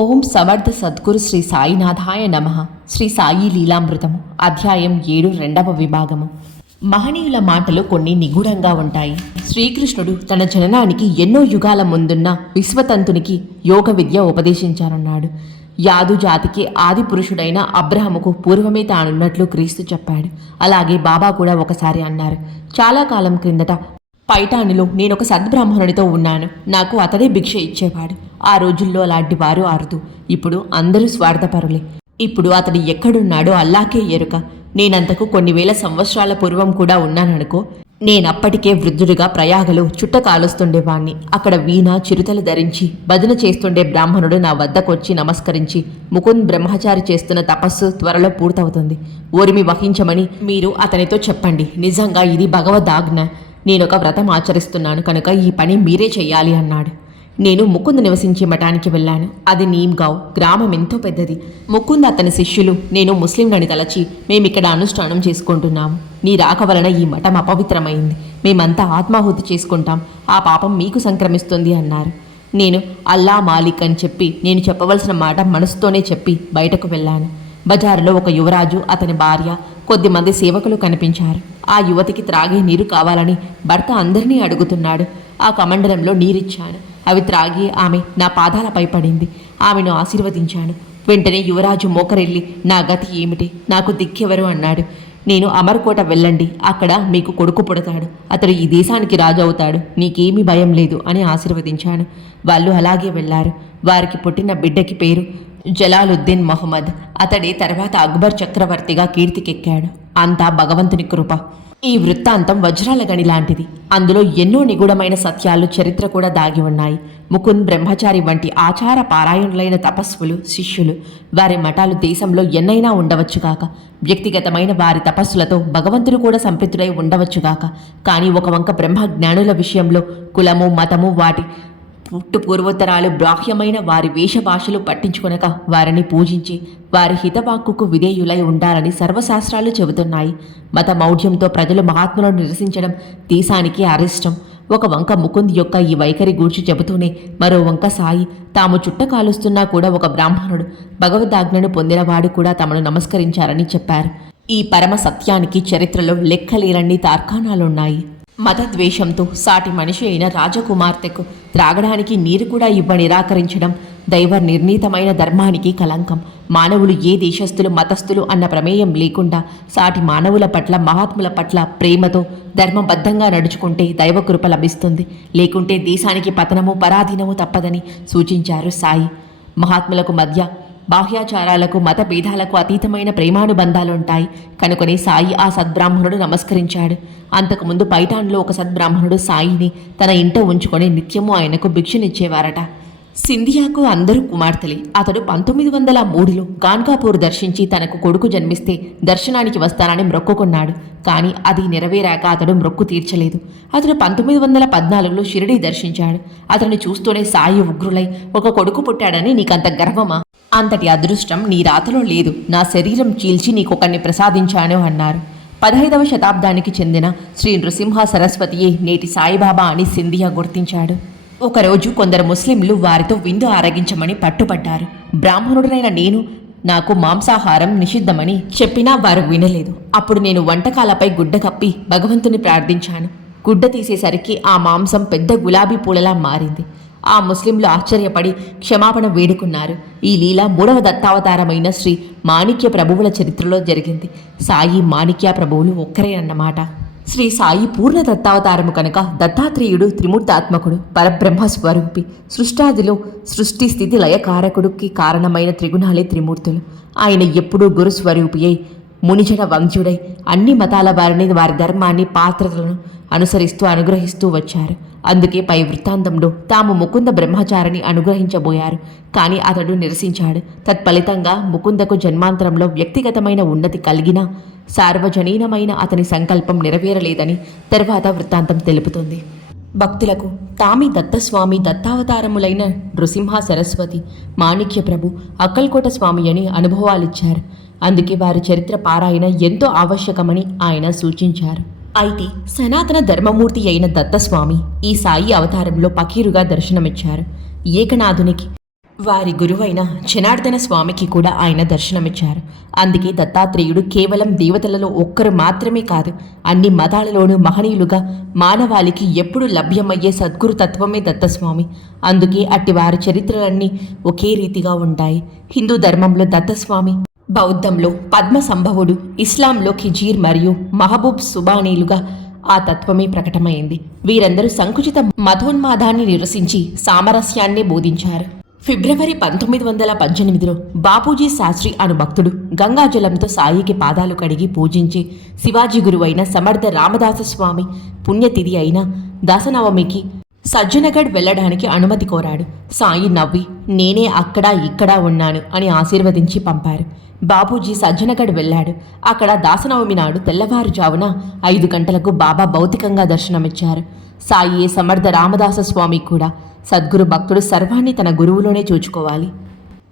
ఓం సమర్థ సద్గురు శ్రీ సాయినాథాయ నమ. శ్రీ సాయి లీలామృతము అధ్యాయం ఏడు రెండవ విభాగము. మహనీయుల మాటలు కొన్ని నిగూఢంగా ఉంటాయి. శ్రీకృష్ణుడు తన జననానికి ఎన్నో యుగాల ముందున్న విశ్వతంతునికి యోగ విద్య ఉపదేశించారన్నాడు యాదు జాతికి ఆది పురుషుడైన అబ్రహముకు పూర్వమే తానున్నట్లు క్రీస్తు చెప్పాడు. అలాగే బాబా కూడా ఒకసారి అన్నారు చాలా కాలం క్రిందట పైటానిలో నేను ఒక సద్బ్రాహ్మణుడితో ఉన్నాను. నాకు అతడే భిక్ష ఇచ్చేవాడు. ఆ రోజుల్లో అలాంటి వారు అరుదు ఇప్పుడు అందరూ స్వార్థపరులే. ఇప్పుడు అతడు ఎక్కడున్నాడో అల్లాకే ఎరుక. నేనంతకు కొన్ని వేల సంవత్సరాల పూర్వం కూడా ఉన్నాననుకో నేనప్పటికే వృద్ధుడిగా ప్రయాగలో చుట్ట కాలుస్తుండేవాణ్ణి. అక్కడ వీణ చిరుతలు ధరించి భజన చేస్తుండే బ్రాహ్మణుడు నా వద్దకొచ్చి నమస్కరించి ముకుంద్ బ్రహ్మచారి చేస్తున్న తపస్సు త్వరలో పూర్తవుతుంది. ఓరిమి వహించమని మీరు అతనితో చెప్పండి. నిజంగా ఇది భగవద్ఆజ్ఞ నేనొక వ్రతం ఆచరిస్తున్నాను కనుక ఈ పని మీరే చెయ్యాలి అన్నాడు. నేను ముకుంద్ నివసించే మఠానికి వెళ్ళాను. అది నీమ్గావ్ గ్రామం ఎంతో పెద్దది. ముకుంద్ అతని శిష్యులు నేను ముస్లింలని తలచి మేమిక్కడ అనుష్ఠానం చేసుకుంటున్నాము. నీ రాక వలన ఈ మఠం అపవిత్రమైంది. మేమంతా ఆత్మాహుతి చేసుకుంటాం. ఆ పాపం మీకు సంక్రమిస్తుంది అన్నారు. నేను అల్లా మాలిక్ అని చెప్పి నేను చెప్పవలసిన మాట మనసుతోనే చెప్పి బయటకు వెళ్ళాను. బజారులో ఒక యువరాజు అతని భార్య కొద్దిమంది సేవకులు కనిపించారు. ఆ యువతికి త్రాగే నీరు కావాలని భర్త అందరినీ అడుగుతున్నాడు. ఆ కమండలంలో నీరిచ్చాను. అవి త్రాగి ఆమె నా పాదాలపై పడింది. ఆమెను ఆశీర్వదించాను. వెంటనే యువరాజు మోకరెళ్ళి నా గతి ఏమిటి? నాకు దిక్కెవరు అన్నాడు. నేను అమర్కోట వెళ్ళండి. అక్కడ మీకు కొడుకు పుడతాడు. అతడు ఈ దేశానికి రాజు అవుతాడు నీకేమీ భయం లేదు అని ఆశీర్వదించాను. వాళ్ళు అలాగే వెళ్ళారు. వారికి పుట్టిన బిడ్డకి పేరు జలాలుద్దీన్ మొహమ్మద్. అతడి తర్వాత అక్బర్ చక్రవర్తిగా కీర్తికెక్కాడు. అంతా భగవంతుని కృప. ఈ వృత్తాంతం వజ్రాల గని లాంటిది. అందులో ఎన్నో నిగూఢమైన సత్యాలు చరిత్ర కూడా దాగి ఉన్నాయి. ముకుంద్ బ్రహ్మచారి వంటి ఆచార పారాయణులైన తపస్సులు శిష్యులు వారి మఠాలు దేశంలో ఎన్నైనా ఉండవచ్చుగాక వ్యక్తిగతమైన వారి తపస్సులతో భగవంతుడు కూడా సంతృప్తుడై ఉండవచ్చుగాక కానీ ఒక వంక బ్రహ్మ జ్ఞానుల విషయంలో కులము మతము వాటి పుట్టు పూర్వోత్తరాలు బాహ్యమైన వారి వేషభాషలు పట్టించుకొనక వారిని పూజించి వారి హితవాక్కుకు విధేయులై ఉండాలని సర్వశాస్త్రాలు చెబుతున్నాయి. మత మౌఢ్యంతో ప్రజలు మహాత్ములను నిరసించడం దేశానికి అరిష్టం. ఒక వంక ముకుంద్ యొక్క ఈ వైఖరి గూర్చి చెబుతూనే మరో వంక సాయి తాము చుట్ట కాలుస్తున్నా కూడా ఒక బ్రాహ్మణుడు భగవద్ఆజ్ఞను పొందినవాడు కూడా తమను నమస్కరించారని చెప్పారు. ఈ పరమ సత్యానికి చరిత్రలో లెక్కలేరన్ని తార్కాణాలున్నాయి. మతద్వేషంతో సాటి మనిషి అయిన రాజకుమార్తెకు త్రాగడానికి నీరు కూడా ఇవ్వ నిరాకరించడం దైవ నిర్ణీతమైన ధర్మానికి కలంకం మానవులు ఏ దేశస్థులు మతస్థులు అన్న ప్రమేయం లేకుండా సాటి మానవుల పట్ల మహాత్ముల పట్ల ప్రేమతో ధర్మబద్ధంగా నడుచుకుంటే దైవకృప లభిస్తుంది. లేకుంటే దేశానికి పతనము పరాధీనము తప్పదని సూచించారు సాయి. మహాత్ములకు మధ్య బాహ్యాచారాలకు మత భేదాలకు అతీతమైన ప్రేమానుబంధాలుంటాయి. కనుకొని సాయి ఆ సద్బ్రాహ్మణుడు నమస్కరించాడు. అంతకుముందు పైఠాన్లో ఒక సద్బ్రాహ్మణుడు సాయిని తన ఇంట ఉంచుకొని నిత్యము ఆయనకు భిక్షనిచ్చేవారట. సింధియాకు అందరూ కుమార్తెలే. అతడు పంతొమ్మిది వందల మూడులో గాన్కాపూర్ దర్శించి తనకు కొడుకు జన్మిస్తే దర్శనానికి వస్తానని మ్రొక్కుకున్నాడు కానీ అది నెరవేరాక అతడు మ్రొక్కు తీర్చలేదు. అతడు పంతొమ్మిది వందల పద్నాలుగులో షిరిడి దర్శించాడు. అతన్ని చూస్తూనే సాయి ఉగ్రులై ఒక కొడుకు పుట్టాడని నీకంత గర్వమా? అంతటి అదృష్టం నీ రాతలో లేదు. నా శరీరం చీల్చి నీకొకరిని ప్రసాదించాను అన్నారు. పదహైదవ శతాబ్దానికి చెందిన శ్రీ నృసింహ సరస్వతియే నేటి సాయిబాబా అని సింధియా గుర్తించాడు. ఒకరోజు కొందరు ముస్లింలు వారితో విందు ఆరగించమని పట్టుపట్టారు బ్రాహ్మణుడైన నేను నాకు మాంసాహారం నిషిద్ధమని చెప్పినా వారు వినలేదు. అప్పుడు నేను వంటకాలపై గుడ్డ కప్పి భగవంతుని ప్రార్థించాను. గుడ్డ తీసేసరికి ఆ మాంసం పెద్ద గులాబీ పూలలా మారింది. ఆ ముస్లింలు ఆశ్చర్యపడి క్షమాపణ వేడుకున్నారు. ఈ లీల మూడవ దత్తావతారమైన శ్రీ మాణిక్య ప్రభువుల చరిత్రలో జరిగింది. సాయి మాణిక్య ప్రభువులు ఒక్కరే అన్నమాట. శ్రీ సాయి పూర్ణ దత్తావతారము కనుక దత్తాత్రేయుడు త్రిమూర్తాత్మకుడు పరబ్రహ్మ స్వరూపి సృష్టాదిలో సృష్టి స్థితి లయకారకుడికి కారణమైన త్రిగుణాలే త్రిమూర్తులు. ఆయన ఎప్పుడూ గురుస్వరూపి అయి మునిజన వంశుడై అన్ని మతాల వారిని వారి ధర్మాన్ని పాత్రలను అనుసరిస్తూ అనుగ్రహిస్తూ వచ్చారు. అందుకే పై వృత్తాంతంలో తాము ముకుంద బ్రహ్మచారిని అనుగ్రహించబోయారు. కానీ అతడు నిరసించాడు. తత్ఫలితంగా ముకుందకు జన్మాంతరంలో వ్యక్తిగతమైన ఉన్నతి కలిగినా సార్వజనీనమైన అతని సంకల్పం నెరవేరలేదని తర్వాత వృత్తాంతం తెలుపుతుంది. భక్తులకు తామి దత్తస్వామి దత్తావతారములైన నృసింహ సరస్వతి మాణిక్య ప్రభు అక్కల్కోట స్వామి అని అనుభవాలిచ్చారు. అందుకే వారి చరిత్ర పారాయణ ఎంతో ఆవశ్యకమని ఆయన సూచించారు. అయితే సనాతన ధర్మమూర్తి అయిన దత్తస్వామి ఈ సాయి అవతారంలో పకీరుగా దర్శనమిచ్చారు. ఏకనాథునికి వారి గురువైన జనార్దన స్వామికి కూడా ఆయన దర్శనమిచ్చారు. అందుకే దత్తాత్రేయుడు కేవలం దేవతలలో ఒక్కరు మాత్రమే కాదు అన్ని మతాలలోనూ మహనీయులుగా మానవాళికి ఎప్పుడు లభ్యమయ్యే సద్గురు తత్వమే దత్తస్వామి. అందుకే అట్టి వారి చరిత్రలన్నీ ఒకే రీతిగా ఉంటాయి. హిందూ ధర్మంలో దత్తస్వామి బౌద్ధంలో పద్మ సంభవుడు ఇస్లాంలో ఖిజీర్ మరియు మహబూబ్ సుబానీలుగా ఆ తత్వమే ప్రకటమైంది. వీరందరూ సంకుచిత మతోన్మాదాన్ని నిరసించి సామరస్యాన్ని బోధించారు. ఫిబ్రవరి పంతొమ్మిది వందల పద్దెనిమిదిలో బాపూజీ శాస్త్రి అను భక్తుడు గంగాజలంతో సాయికి పాదాలు కడిగి పూజించి శివాజీ గురువైన సమర్థ రామదాస స్వామి పుణ్యతిథి అయిన దశనవమికి సజ్జనగఢ్ వెళ్ళడానికి అనుమతి కోరాడు. సాయి నవ్వి నేనే అక్కడ ఇక్కడ ఉన్నాను అని ఆశీర్వదించి పంపారు. బాపూజీ సజ్జనగడ్ వెళ్ళాడు. అక్కడ దాసనవమి నాడు తెల్లవారుజామున ఐదు గంటలకు బాబా భౌతికంగా దర్శనమిచ్చారు. సాయి సమర్థ రామదాస స్వామి కూడా సద్గురు భక్తుడు సర్వాన్ని తన గురువులోనే చూచుకోవాలి.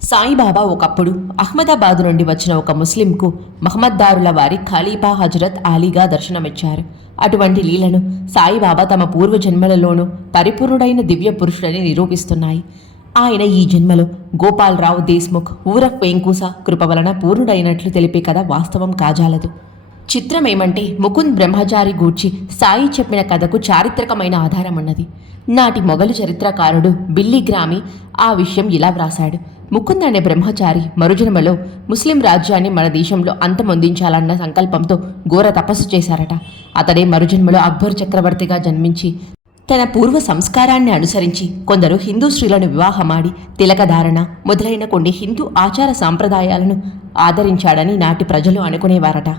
సాయిబాబా ఒకప్పుడు అహ్మదాబాద్ నుండి వచ్చిన ఒక ముస్లింకు మహమ్మద్దారుల వారి ఖలీఫా హజరత్ అలీగా దర్శనమిచ్చారు. అటువంటి లీలను సాయిబాబా తమ పూర్వ జన్మలలోనూ పరిపూర్ణుడైన దివ్య పురుషుడని నిరూపిస్తున్నాయి. ఆయన ఈ జన్మలో గోపాలరావు దేశ్ముఖ్ ఊరఫ్ వెంకూస కృప వలన పూర్ణుడైనట్లు తెలిపే కథ వాస్తవం కాజాలదు. చిత్రమేమంటే ముకుంద్ బ్రహ్మచారి గూర్చి సాయి చెప్పిన కథకు చారిత్రకమైన ఆధారం ఉన్నది నాటి మొఘలు చరిత్రకారుడు బిల్లి గ్రామి ఆ విషయం ఇలా వ్రాశాడు. ముకుంద్ అనే బ్రహ్మచారి మరుజన్మలో ముస్లిం రాజ్యాన్ని మన దేశంలో అంతమొందించాలన్న సంకల్పంతో ఘోర తపస్సు చేశారట. అతడే మరుజన్మలో అక్బర్ చక్రవర్తిగా జన్మించి తన పూర్వ సంస్కారాన్ని అనుసరించి కొందరు హిందూ స్త్రీలను వివాహమాడి తిలకధారణ మొదలైన కొన్ని హిందూ ఆచార సాంప్రదాయాలను ఆదరించాడని నాటి ప్రజలు అనుకునేవారట.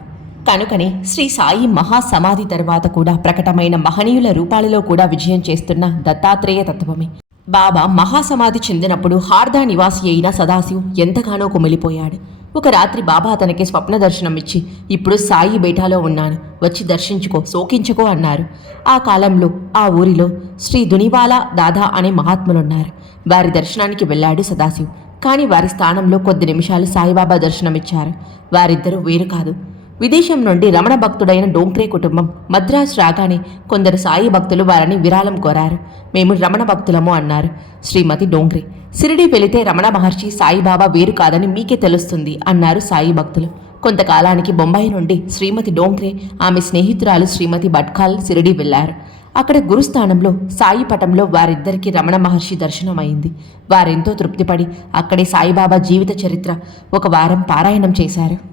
కనుకనే శ్రీ సాయి మహాసమాధి తర్వాత కూడా ప్రకటమైన మహనీయుల రూపాలలో కూడా విజయం చేస్తున్న దత్తాత్రేయ తత్వమే. బాబా మహాసమాధి చెందినప్పుడు హార్దా నివాసి అయిన సదాశివ్ ఎంతగానో కుమిలిపోయాడు. ఒక రాత్రి బాబా అతనికి స్వప్న దర్శనం ఇచ్చి ఇప్పుడు సాయి బేటాలో ఉన్నాను. వచ్చి దర్శించుకో శోకించుకో అన్నారు. ఆ కాలంలో ఆ ఊరిలో శ్రీ దునివాలా దాదా అనే మహాత్ములున్నారు. వారి దర్శనానికి వెళ్ళాడు సదాశివ్. కానీ వారి స్థానంలో కొద్ది నిమిషాలు సాయిబాబా దర్శనమిచ్చారు. వారిద్దరూ వేరు కాదు. విదేశం నుండి రమణ భక్తుడైన డోంక్రే కుటుంబం మద్రాసు రాగానే కొందరు సాయి భక్తులు వారిని విరాళం కోరారు. మేము రమణ భక్తులము అన్నారు శ్రీమతి డోంగ్రే. సిరిడి వెళితే రమణ మహర్షి సాయిబాబా వేరు కాదని మీకే తెలుస్తుంది అన్నారు సాయి భక్తులు. కొంతకాలానికి బొంబాయి నుండి శ్రీమతి డోంగ్రే ఆమె స్నేహితురాలు శ్రీమతి భట్కాల్ సిరిడి వెళ్ళారు అక్కడ గురుస్థానంలో సాయి పటంలో వారిద్దరికీ రమణ మహర్షి దర్శనమైంది. వారెంతో తృప్తిపడి అక్కడే సాయిబాబా జీవిత చరిత్ర ఒక వారం పారాయణం చేశారు.